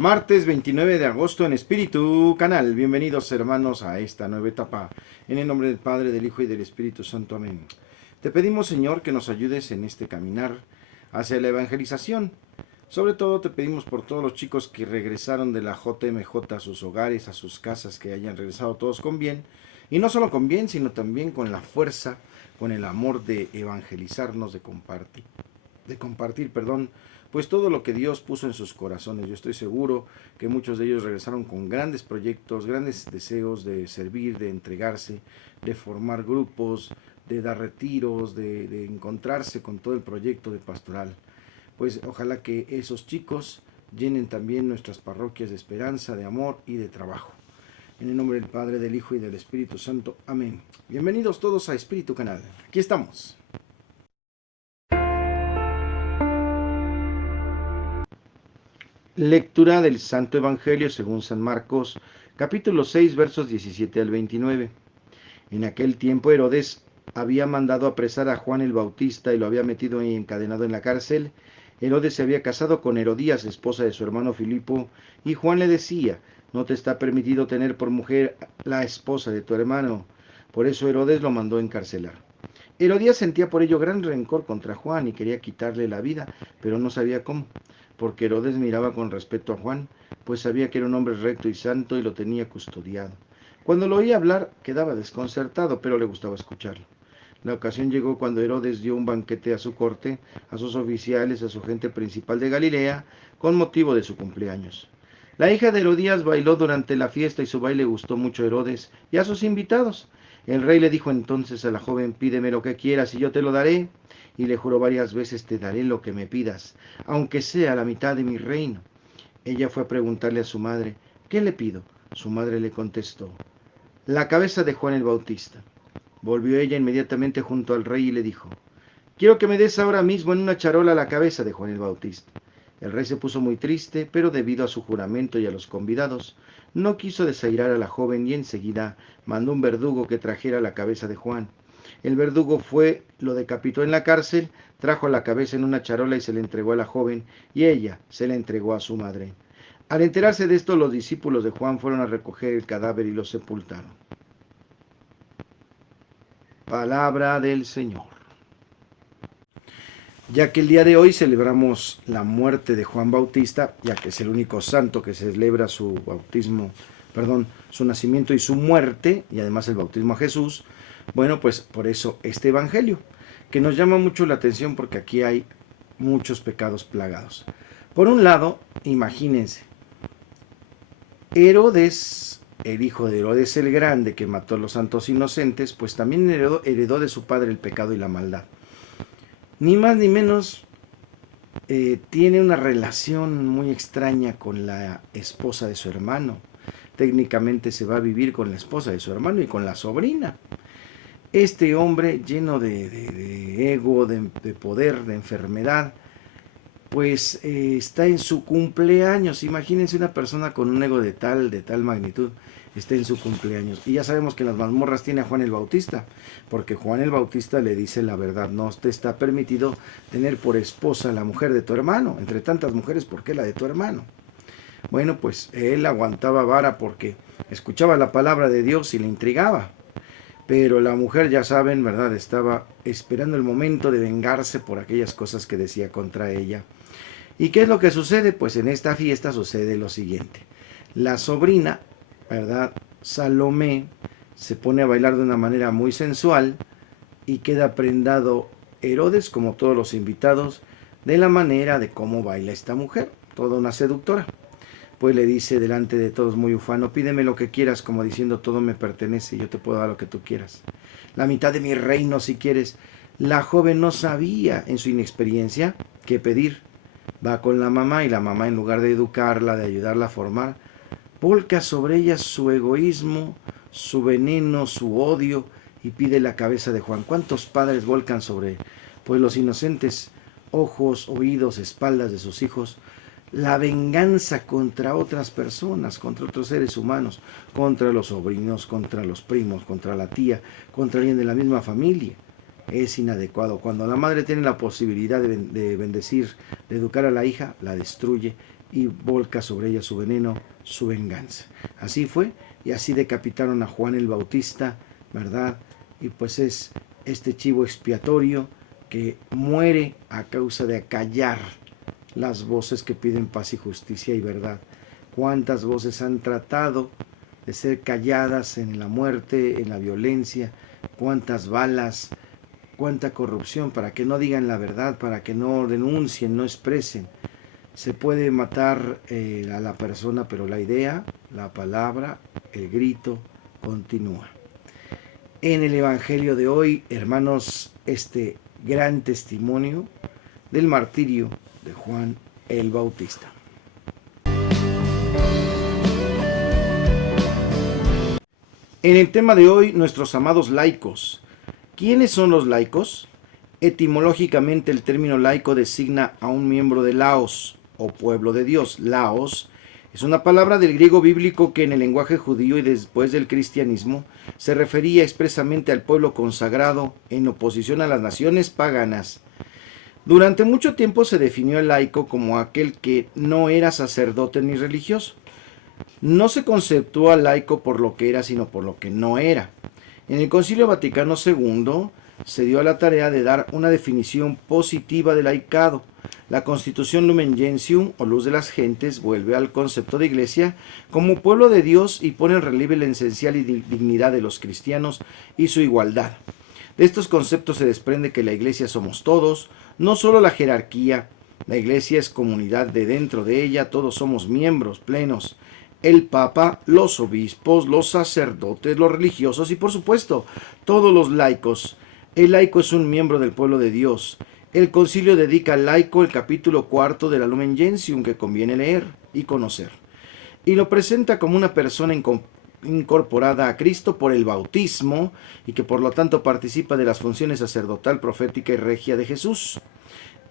Martes 29 de agosto en Espíritu Canal. Bienvenidos hermanos a esta nueva etapa. En el nombre del Padre, del Hijo y del Espíritu Santo. Amén. Te pedimos, Señor, que nos ayudes en este caminar hacia la evangelización. Sobre todo te pedimos por todos los chicos que regresaron de la JMJ a sus hogares, a sus casas, que hayan regresado todos con bien. Y no solo con bien, sino también con la fuerza, con el amor de evangelizarnos, de compartir, pues todo lo que Dios puso en sus corazones. Yo estoy seguro que muchos de ellos regresaron con grandes proyectos, grandes deseos de servir, de entregarse, de formar grupos, de dar retiros, de encontrarse con todo el proyecto de pastoral. Pues ojalá que esos chicos llenen también nuestras parroquias de esperanza, de amor y de trabajo. En el nombre del Padre, del Hijo y del Espíritu Santo. Amén. Bienvenidos todos a Espíritu Canal. Aquí estamos. Lectura del Santo Evangelio según San Marcos, capítulo 6, versos 17 al 29. En aquel tiempo Herodes había mandado apresar a Juan el Bautista y lo había metido y encadenado en la cárcel. Herodes se había casado con Herodías, esposa de su hermano Filipo, y Juan le decía: no te está permitido tener por mujer la esposa de tu hermano. Por eso Herodes lo mandó encarcelar. Herodías sentía por ello gran rencor contra Juan y quería quitarle la vida, pero no sabía cómo, porque Herodes miraba con respeto a Juan, pues sabía que era un hombre recto y santo y lo tenía custodiado. Cuando lo oía hablar quedaba desconcertado, pero le gustaba escucharlo. La ocasión llegó cuando Herodes dio un banquete a su corte, a sus oficiales, a su gente principal de Galilea, con motivo de su cumpleaños. La hija de Herodías bailó durante la fiesta y su baile gustó mucho a Herodes y a sus invitados. El rey le dijo entonces a la joven: pídeme lo que quieras y yo te lo daré. Y le juró varias veces: te daré lo que me pidas, aunque sea la mitad de mi reino. Ella fue a preguntarle a su madre: ¿qué le pido? Su madre le contestó: la cabeza de Juan el Bautista. Volvió ella inmediatamente junto al rey y le dijo: quiero que me des ahora mismo en una charola la cabeza de Juan el Bautista. El rey se puso muy triste, pero debido a su juramento y a los convidados, no quiso desairar a la joven y enseguida mandó un verdugo que trajera la cabeza de Juan. El verdugo fue, lo decapitó en la cárcel, trajo la cabeza en una charola y se le entregó a la joven, y ella se la entregó a su madre. Al enterarse de esto, los discípulos de Juan fueron a recoger el cadáver y lo sepultaron. Palabra del Señor. Ya que el día de hoy celebramos la muerte de Juan Bautista, ya que es el único santo que celebra su bautismo, su nacimiento y su muerte, y además el bautismo a Jesús, bueno, pues por eso este evangelio, que nos llama mucho la atención porque aquí hay muchos pecados plagados. Por un lado, imagínense, Herodes, el hijo de Herodes el Grande, que mató a los santos inocentes, pues también heredó de su padre el pecado y la maldad. Ni más ni menos tiene una relación muy extraña con la esposa de su hermano. Técnicamente se va a vivir con la esposa de su hermano y con la sobrina. Este hombre lleno de ego, de poder, de enfermedad, pues está en su cumpleaños. Imagínense una persona con un ego de tal magnitud, está en su cumpleaños. Y ya sabemos que en las mazmorras tiene a Juan el Bautista, porque Juan el Bautista le dice la verdad: no te está permitido tener por esposa a la mujer de tu hermano. Entre tantas mujeres, ¿por qué la de tu hermano? Bueno, pues él aguantaba vara porque escuchaba la palabra de Dios y le intrigaba. Pero la mujer, ya saben, ¿verdad?, estaba esperando el momento de vengarse por aquellas cosas que decía contra ella. ¿Y qué es lo que sucede? Pues en esta fiesta sucede lo siguiente. La sobrina, ¿verdad?, Salomé, se pone a bailar de una manera muy sensual y queda prendado Herodes, como todos los invitados, de la manera de cómo baila esta mujer, toda una seductora. Pues le dice delante de todos muy ufano: pídeme lo que quieras, como diciendo: todo me pertenece, yo te puedo dar lo que tú quieras. La mitad de mi reino si quieres. La joven no sabía, en su inexperiencia, qué pedir. Va con la mamá y la mamá, en lugar de educarla, de ayudarla a formar, volca sobre ella su egoísmo, su veneno, su odio, y pide la cabeza de Juan. ¿Cuántos padres volcan sobre pues los inocentes ojos, oídos, espaldas de sus hijos la venganza contra otras personas, contra otros seres humanos, contra los sobrinos, contra los primos, contra la tía, contra alguien de la misma familia? es inadecuado. Cuando la madre tiene la posibilidad de bendecir, de educar a la hija, la destruye y volca sobre ella su veneno, su venganza. Así fue, y así decapitaron a Juan el Bautista, ¿verdad? Y pues es este chivo expiatorio que muere a causa de acallar las voces que piden paz y justicia y verdad. ¿Cuántas voces han tratado de ser calladas en la muerte, en la violencia? ¿Cuántas balas? ¿Cuánta corrupción para que no digan la verdad, para que no denuncien, no expresen? Se puede matar a la persona, pero la idea, la palabra, el grito continúa. En el Evangelio de hoy, hermanos, este gran testimonio del martirio de Juan el Bautista. En el tema de hoy, nuestros amados laicos. ¿Quiénes son los laicos? Etimológicamente, el término laico designa a un miembro de Laos, o pueblo de Dios. Laos es una palabra del griego bíblico que en el lenguaje judío y después del cristianismo se refería expresamente al pueblo consagrado en oposición a las naciones paganas. Durante mucho tiempo se definió el laico como aquel que no era sacerdote ni religioso. No se conceptuó al laico por lo que era, sino por lo que no era. En el Concilio Vaticano II se dio a la tarea de dar una definición positiva de laicado. La Constitución Lumen Gentium, o Luz de las Gentes, vuelve al concepto de iglesia como pueblo de Dios y pone en relieve la esencial dignidad de los cristianos y su igualdad. De estos conceptos se desprende que la iglesia somos todos, no solo la jerarquía. La iglesia es comunidad de dentro de ella, todos somos miembros plenos. El Papa, los obispos, los sacerdotes, los religiosos y por supuesto todos los laicos. El laico es un miembro del pueblo de Dios. El concilio dedica al laico el capítulo 4 de la Lumen Gentium que conviene leer y conocer. Y lo presenta como una persona incorporada a Cristo por el bautismo y que por lo tanto participa de las funciones sacerdotal, profética y regia de Jesús.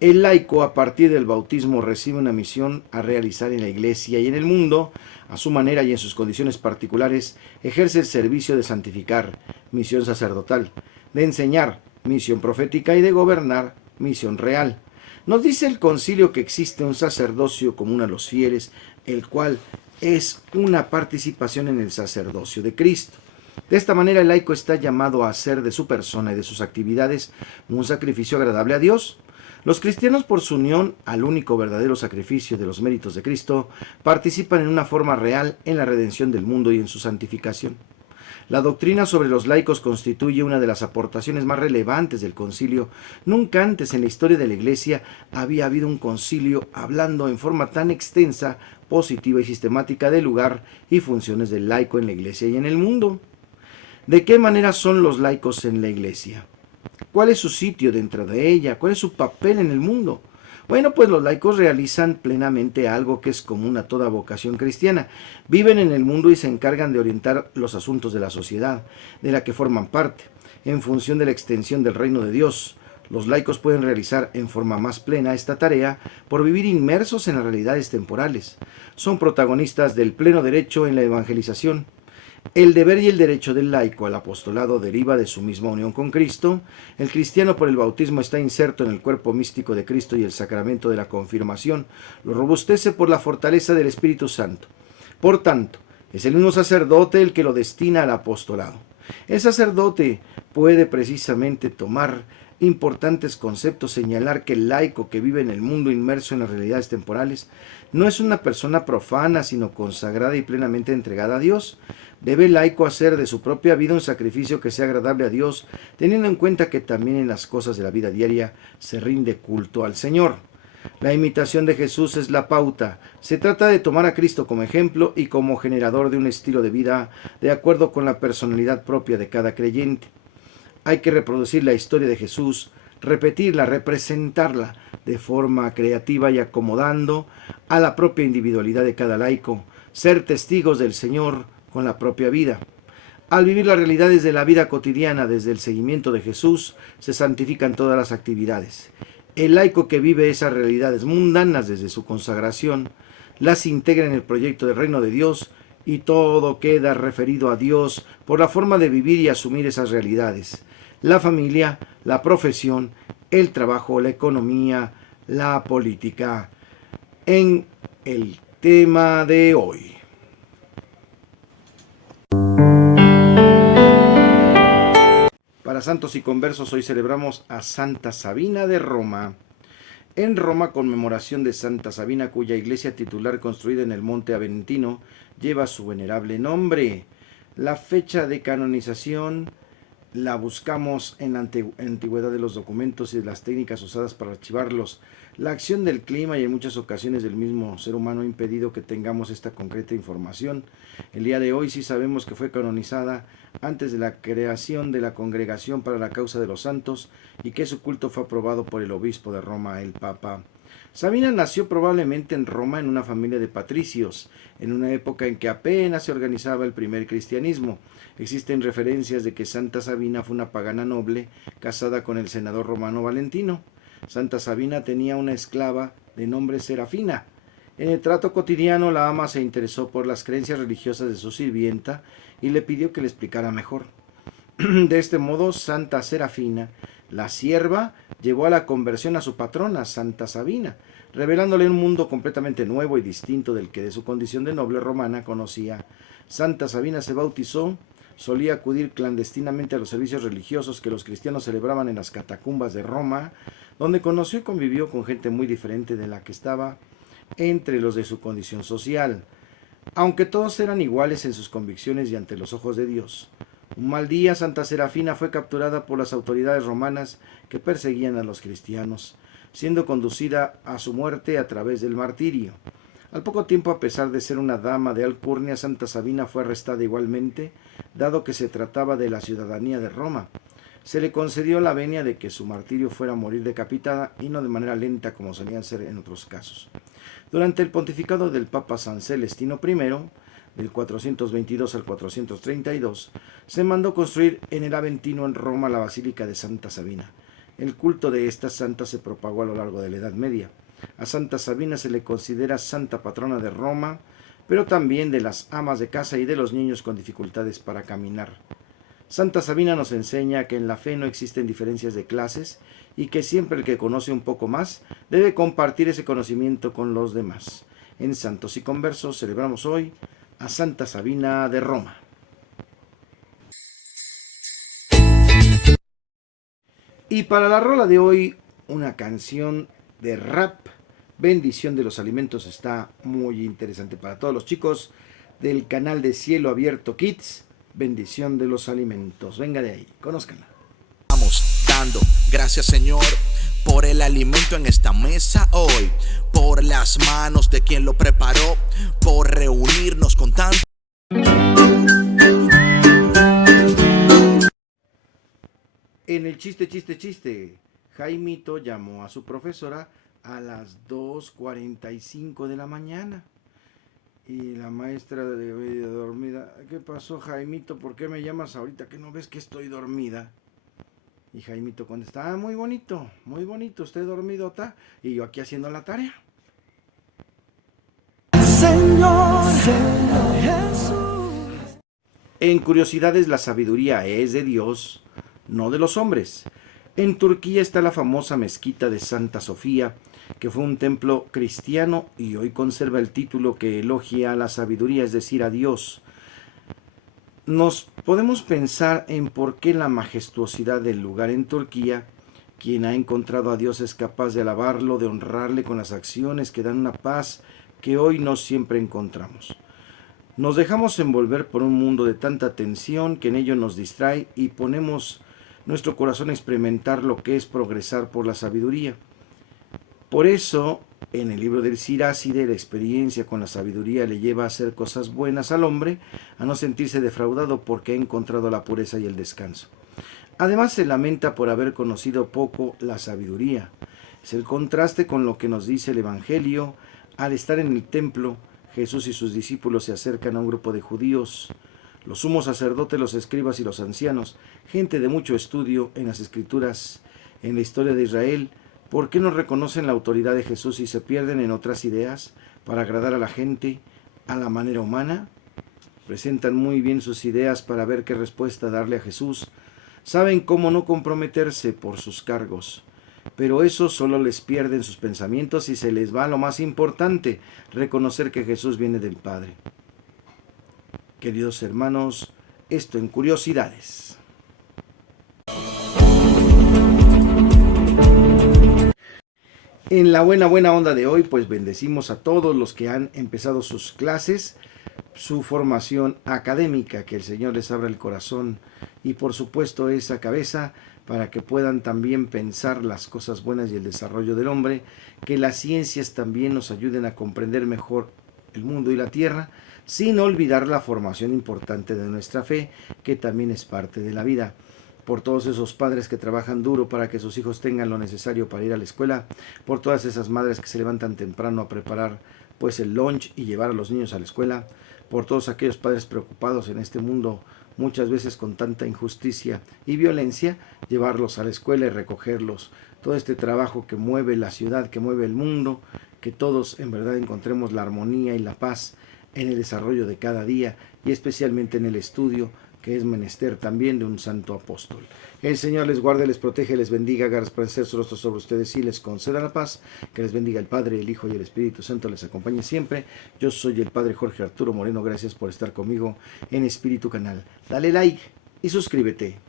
El laico a partir del bautismo recibe una misión a realizar en la iglesia y en el mundo. A su manera y en sus condiciones particulares ejerce el servicio de santificar, misión sacerdotal, de enseñar, misión profética y de gobernar, misión real. Nos dice el concilio que existe un sacerdocio común a los fieles, el cual es una participación en el sacerdocio de Cristo. De esta manera el laico está llamado a hacer de su persona y de sus actividades un sacrificio agradable a Dios. Los cristianos, por su unión al único verdadero sacrificio de los méritos de Cristo, participan en una forma real en la redención del mundo y en su santificación. La doctrina sobre los laicos constituye una de las aportaciones más relevantes del concilio. Nunca antes en la historia de la Iglesia había habido un concilio hablando en forma tan extensa, positiva y sistemática del lugar y funciones del laico en la Iglesia y en el mundo. ¿De qué manera son los laicos en la Iglesia? ¿Cuál es su sitio dentro de ella? ¿Cuál es su papel en el mundo? Bueno, pues los laicos realizan plenamente algo que es común a toda vocación cristiana. Viven en el mundo y se encargan de orientar los asuntos de la sociedad, de la que forman parte, en función de la extensión del reino de Dios. Los laicos pueden realizar en forma más plena esta tarea por vivir inmersos en las realidades temporales. Son protagonistas del pleno derecho en la evangelización. El deber y el derecho del laico al apostolado deriva de su misma unión con Cristo. El cristiano por el bautismo está inserto en el cuerpo místico de Cristo y el sacramento de la confirmación lo robustece por la fortaleza del Espíritu Santo. Por tanto, es el mismo sacerdote el que lo destina al apostolado. El sacerdote puede precisamente tomar importantes conceptos, señalar que el laico que vive en el mundo inmerso en las realidades temporales no es una persona profana, sino consagrada y plenamente entregada a Dios. Debe el laico hacer de su propia vida un sacrificio que sea agradable a Dios, teniendo en cuenta que también en las cosas de la vida diaria se rinde culto al Señor. La imitación de Jesús es la pauta. Se trata de tomar a Cristo como ejemplo y como generador de un estilo de vida de acuerdo con la personalidad propia de cada creyente. Hay que reproducir la historia de Jesús, repetirla, representarla de forma creativa y acomodando a la propia individualidad de cada laico, ser testigos del Señor con la propia vida. Al vivir las realidades de la vida cotidiana desde el seguimiento de Jesús, se santifican todas las actividades. El laico que vive esas realidades mundanas desde su consagración, las integra en el proyecto del reino de Dios y todo queda referido a Dios por la forma de vivir y asumir esas realidades. la familia, la profesión, el trabajo, la economía, la política. En el tema de hoy. Para santos y conversos, hoy celebramos a Santa Sabina de Roma. En Roma, conmemoración de Santa Sabina, cuya iglesia titular construida en el Monte Aventino lleva su venerable nombre. La fecha de canonización la buscamos en la antigüedad de los documentos y de las técnicas usadas para archivarlos. La acción del clima y en muchas ocasiones del mismo ser humano ha impedido que tengamos esta concreta información. El día de hoy sí sabemos que fue canonizada antes de la creación de la Congregación para la Causa de los Santos y que su culto fue aprobado por el obispo de Roma, el Papa. Sabina nació probablemente en Roma en una familia de patricios, en una época en que apenas se organizaba el primer cristianismo. Existen referencias de que Santa Sabina fue una pagana noble casada con el senador romano Valentino. Santa Sabina tenía una esclava de nombre Serafina. En el trato cotidiano, la ama se interesó por las creencias religiosas de su sirvienta y le pidió que le explicara mejor. De este modo, Santa Serafina, la sierva, llevó a la conversión a su patrona, Santa Sabina, revelándole un mundo completamente nuevo y distinto del que de su condición de noble romana conocía. Santa Sabina se bautizó, solía acudir clandestinamente a los servicios religiosos que los cristianos celebraban en las catacumbas de Roma, donde conoció y convivió con gente muy diferente de la que estaba entre los de su condición social, aunque todos eran iguales en sus convicciones y ante los ojos de Dios. Un mal día, Santa Serafina fue capturada por las autoridades romanas que perseguían a los cristianos, siendo conducida a su muerte a través del martirio. Al poco tiempo, a pesar de ser una dama de alcurnia, Santa Sabina fue arrestada igualmente, dado que se trataba de la ciudadanía de Roma. Se le concedió la venia de que su martirio fuera a morir decapitada y no de manera lenta como solían ser en otros casos. Durante el pontificado del Papa San Celestino I, del 422 al 432, se mandó construir en el Aventino en Roma la Basílica de Santa Sabina. El culto de esta santa se propagó a lo largo de la Edad Media. A Santa Sabina se le considera santa patrona de Roma, pero también de las amas de casa y de los niños con dificultades para caminar. Santa Sabina nos enseña que en la fe no existen diferencias de clases y que siempre el que conoce un poco más debe compartir ese conocimiento con los demás. En Santos y Conversos celebramos hoy a Santa Sabina de Roma. Y para la rola de hoy, una canción de rap. Bendición de los alimentos, está muy interesante para todos los chicos del canal de Cielo Abierto Kids. Bendición de los alimentos. Venga de ahí, conózcanla. Vamos dando gracias, Señor, por el alimento en esta mesa hoy, por las manos de quien lo preparó, por reunirnos con tanto. En el chiste, Jaimito llamó a su profesora a las 2:45 de la mañana. Y la maestra de medio dormida, ¿qué pasó, Jaimito? ¿Por qué me llamas ahorita que no ves que estoy dormida? Y Jaimito contesta, muy bonito, usted dormido está, y yo aquí haciendo la tarea. Señor Jesús. En curiosidades, la sabiduría es de Dios, no de los hombres. En Turquía está la famosa mezquita de Santa Sofía, que fue un templo cristiano y hoy conserva el título que elogia a la sabiduría, es decir, a Dios. Nos podemos pensar en por qué la majestuosidad del lugar en Turquía, quien ha encontrado a Dios es capaz de alabarlo, de honrarle con las acciones que dan una paz que hoy no siempre encontramos. Nos dejamos envolver por un mundo de tanta tensión que en ello nos distrae y ponemos nuestro corazón a experimentar lo que es progresar por la sabiduría. Por eso, en el libro del Siráside, la experiencia con la sabiduría le lleva a hacer cosas buenas al hombre, a no sentirse defraudado porque ha encontrado la pureza y el descanso. Además, se lamenta por haber conocido poco la sabiduría. Es el contraste con lo que nos dice el Evangelio. Al estar en el templo, Jesús y sus discípulos se acercan a un grupo de judíos, los sumos sacerdotes, los escribas y los ancianos, gente de mucho estudio en las Escrituras, en la historia de Israel. ¿Por qué no reconocen la autoridad de Jesús y se pierden en otras ideas para agradar a la gente a la manera humana? Presentan muy bien sus ideas para ver qué respuesta darle a Jesús. saben cómo no comprometerse por sus cargos, pero eso solo les pierde en sus pensamientos y se les va lo más importante, reconocer que Jesús viene del Padre. Queridos hermanos, esto en Curiosidades. En la buena onda de hoy, pues bendecimos a todos los que han empezado sus clases, su formación académica, que el Señor les abra el corazón y por supuesto esa cabeza para que puedan también pensar las cosas buenas y el desarrollo del hombre, que las ciencias también nos ayuden a comprender mejor el mundo y la tierra, sin olvidar la formación importante de nuestra fe, que también es parte de la vida. Por todos esos padres que trabajan duro para que sus hijos tengan lo necesario para ir a la escuela, por todas esas madres que se levantan temprano a preparar pues el lunch y llevar a los niños a la escuela, por todos aquellos padres preocupados en este mundo, muchas veces con tanta injusticia y violencia, llevarlos a la escuela y recogerlos. Todo este trabajo que mueve la ciudad, que mueve el mundo, que todos en verdad encontremos la armonía y la paz en el desarrollo de cada día y especialmente en el estudio, que es menester también de un santo apóstol. El Señor les guarde, les protege, les bendiga, haga resplandecer su rostro sobre ustedes y les conceda la paz. Que les bendiga el Padre, el Hijo y el Espíritu Santo, les acompañe siempre. Yo soy el Padre Jorge Arturo Moreno, gracias por estar conmigo en Espíritu Canal. Dale like y suscríbete.